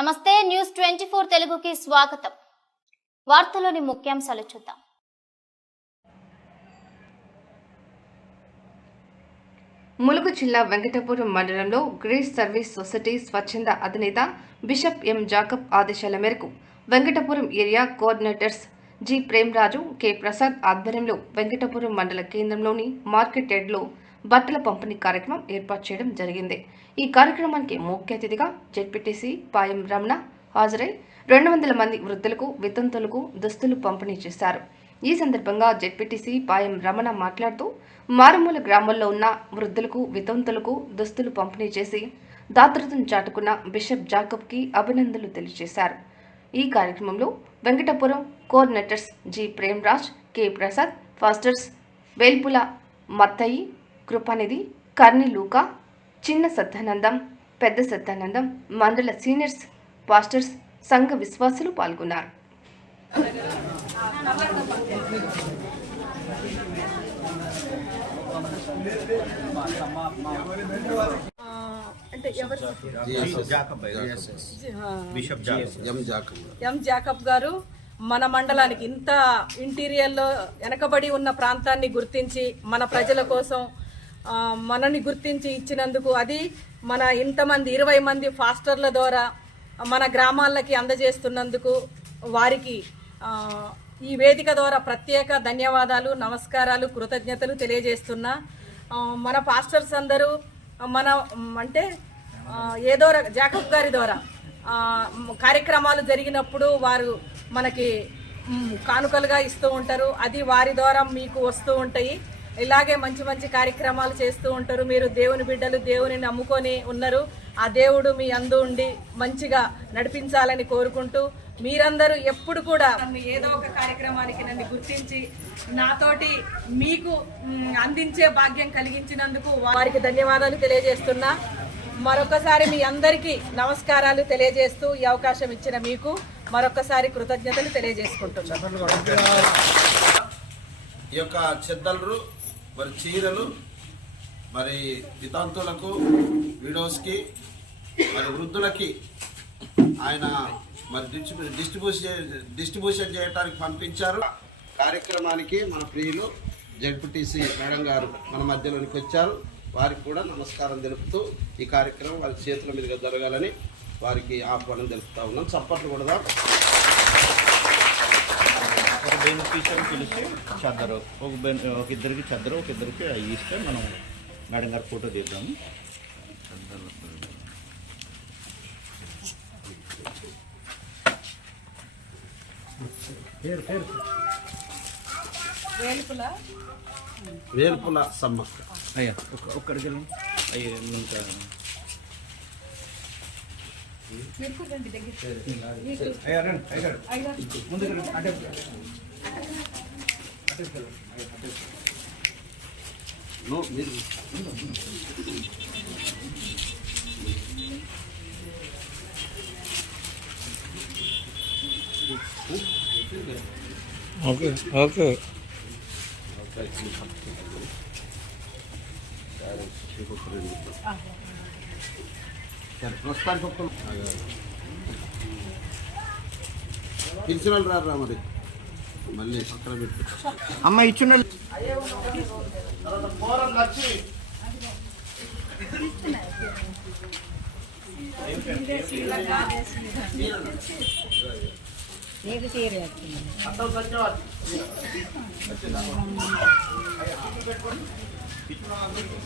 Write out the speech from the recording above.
నమస్తే న్యూస్ 24 తెలుగుకి స్వాగతం. వార్తలోని ముఖ్యాంశాలు చూద్దాం. ములుగు జిల్లా వెంకటపురం మండలంలో గ్రేస్ సర్వీస్ సొసైటీ స్వచ్ఛంద అధినేత బిషప్ ఎం జాకబ్ ఆదేశాల మేరకు Venkatapuram area coordinators G Premaraju, K Prasad ఆధ్వర్యంలో వెంకటపురం మండల కేంద్రంలోని మార్కెట్ యార్డ్లో బట్టల పంపిణీ కార్యక్రమం ఏర్పాటు చేయడం జరిగింది. ఈ కార్యక్రమానికి ముఖ్య అతిథిగా జెడ్పీటీసీ పాయం రమణ హాజరై 200 మంది వృద్ధులకు, వితంతువులకు దుస్తులు పంపిణీ చేశారు. ఈ సందర్భంగా జెడ్పీటీసీ పాయం రమణ మాట్లాడుతూ మారుమూల గ్రామాల్లో ఉన్న వృద్ధులకు, వితంతువులకు దుస్తులు పంపిణీ చేసి దాతృత్వం చాటుకున్న బిషప్ జాకబ్కి అభినందనలు తెలియజేశారు. ఈ కార్యక్రమంలో Venkatapuram coordinators G Premraj, K Prasad, pastors Velpula Mattayi, Krupanidhi, కర్ని లూకా, చిన్న సత్యానందం, పెద్ద సత్యానందం, మండల సీనియర్స్, పాస్టర్స్, సంఘ విశ్వాసులు పాల్గొన్నారు. ఎం జాకబ్ గారు మన మండలానికి ఇంత ఇంటీరియర్లో వెనకబడి ఉన్న ప్రాంతాన్ని గుర్తించి మన ప్రజల కోసం మనని గుర్తించి ఇచ్చినందుకు, అది మన ఇంతమంది 20 మంది ఫాస్టర్ల ద్వారా మన గ్రామాలకి అందజేస్తున్నందుకు వారికి ఈ వేదిక ద్వారా ప్రత్యేక ధన్యవాదాలు, నమస్కారాలు, కృతజ్ఞతలు తెలియజేస్తున్నా. మన పాస్టర్స్ అందరూ మన అంటే ఏదో జాకబ్ గారి ద్వారా కార్యక్రమాలు జరిగినప్పుడు వారు మనకి కానుకలుగా ఇస్తూ ఉంటారు. అది వారి ద్వారా మీకు వస్తూ ఉంటాయి. ఇలాగే మంచి మంచి కార్యక్రమాలు చేస్తూ ఉంటారు. మీరు దేవుని బిడ్డలు, దేవుని నమ్ముకొని ఉన్నారు. ఆ దేవుడు మీ అందు ఉండి మంచిగా నడిపించాలని కోరుకుంటూ, మీరందరూ ఎప్పుడు కూడా నన్ను ఏదో ఒక కార్యక్రమానికి నన్ను గుర్తించి నాతోటి మీకు అందించే భాగ్యం కలిగించినందుకు వారికి ధన్యవాదాలు తెలియజేస్తున్నా. మరొకసారి మీ అందరికీ నమస్కారాలు తెలియజేస్తూ ఈ అవకాశం ఇచ్చిన మీకు మరొకసారి కృతజ్ఞతలు తెలియజేసుకుంటున్నాను. ఈ యొక్క చెద్దలు, మరి చీరలు, మరి వితంతులకు, విడోస్కి, మరి వృద్ధులకి ఆయన మరి డిస్ట్రిబ్యూషన్ చేయడానికి పంపించారు. కార్యక్రమానికి మన ప్రియులు జెడ్పీటీసీ మేడం గారు మన మధ్యలోనికి వచ్చారు. వారికి కూడా నమస్కారం తెలుపుతూ ఈ కార్యక్రమం వారి చేతుల మీదుగా జరగాలని వారికి ఆహ్వానం తెలుపుతా ఉన్నాం. చప్పట్లు కూడా బెనిఫిషియల్ పిలిచి చద్దరు, ఒక ఇద్దరికి చద్దరు, ఒక ఇద్దరికి అవి ఇస్తే మనం మేడం గారు ఫోటో తీద్దాము. వేల్పుల సమ్మక్క అయ్యా ఒక్కడికి వెళ్ళి అయ్యే ఇంకా ఓకే ప్రస్తుతానికి పిలిచిన వాళ్ళు రారా మరి మళ్ళీ పక్కన పెట్టు. అమ్మ ఇచ్చిన